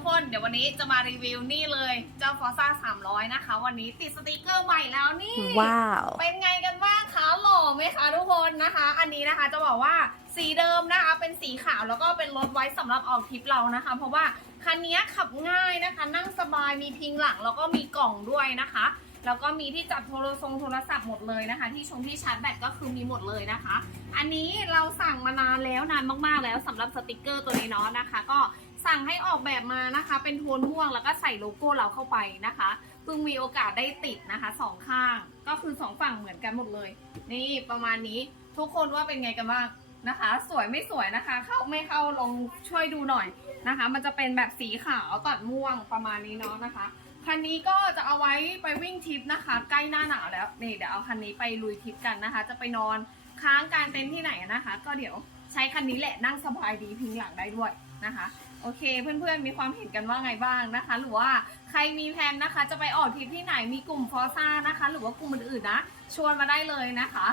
กคนเดี๋ยววันนี้จะมารีวิวนี่เลยเจ้าฟอร์ซ่า300นะคะ วันนี้ติดสติกเกอร์ใหม่แล้วนี่ว้าวเป็นไงกันบ้างคะหล่อไหมคะทุกคนนะคะ อันนี้นะคะจะบอกว่าสีเดิมนะคะเป็นสีขาวแล้วก็เป็นรถไว้สำหรับออกทริปเรานะคะ เพราะว่าคันนี้ขับง่ายนะคะ นั่งสบายมีพิงหลังแล้วก็มีกล่องด้วยนะคะ แล้วก็มีที่จับโทรทรงโทรศัพท์หมดเลยนะคะ ที่ชงที่ชาร์จแบตก็คือมีหมดเลยนะคะ อันนี้เราสั่งมานานแล้วนานมากๆแล้วสำหรับสติกเกอร์ตัวนี้เนาะนะคะ ก็ สั่งให้ออกแบบมานะคะ เป็นโทนม่วงแล้วก็ใส่โลโก้เราเข้าไปนะคะเพิ่งมีโอกาสได้ติดนะคะสองข้าง ก็คือสองฝั่งเหมือนกันหมดเลย นี่ประมาณนี้ทุกคนว่าเป็นไงกันบ้างนะคะ สวยไม่สวยนะคะ เข้าไม่เข้าลองช่วยดูหน่อยนะคะ มันจะเป็นแบบสีขาวตัดม่วงประมาณนี้เนาะนะคะคันนี้ก็จะเอาไว้ไปวิ่งทริปนะคะ ใกล้หน้าหนาวแล้วนี่เดี๋ยวเอาคันนี้ไปลุยทริปกันนะคะ จะไปนอนค้างการเต็นท์ที่ไหนนะคะ ก็เดี๋ยวใช้คันนี้แหละนั่งสบายดีพิงหลังได้ด้วยนะคะ โอเค เพื่อนๆ มีความเห็นกันว่าไงบ้างนะคะ หรือว่าใครมีแผนนะคะ จะไปออกทริปที่ไหนมีกลุ่มฟอซ่านะคะ หรือว่ากลุ่มอื่นๆนะ ชวนมาได้เลยนะคะ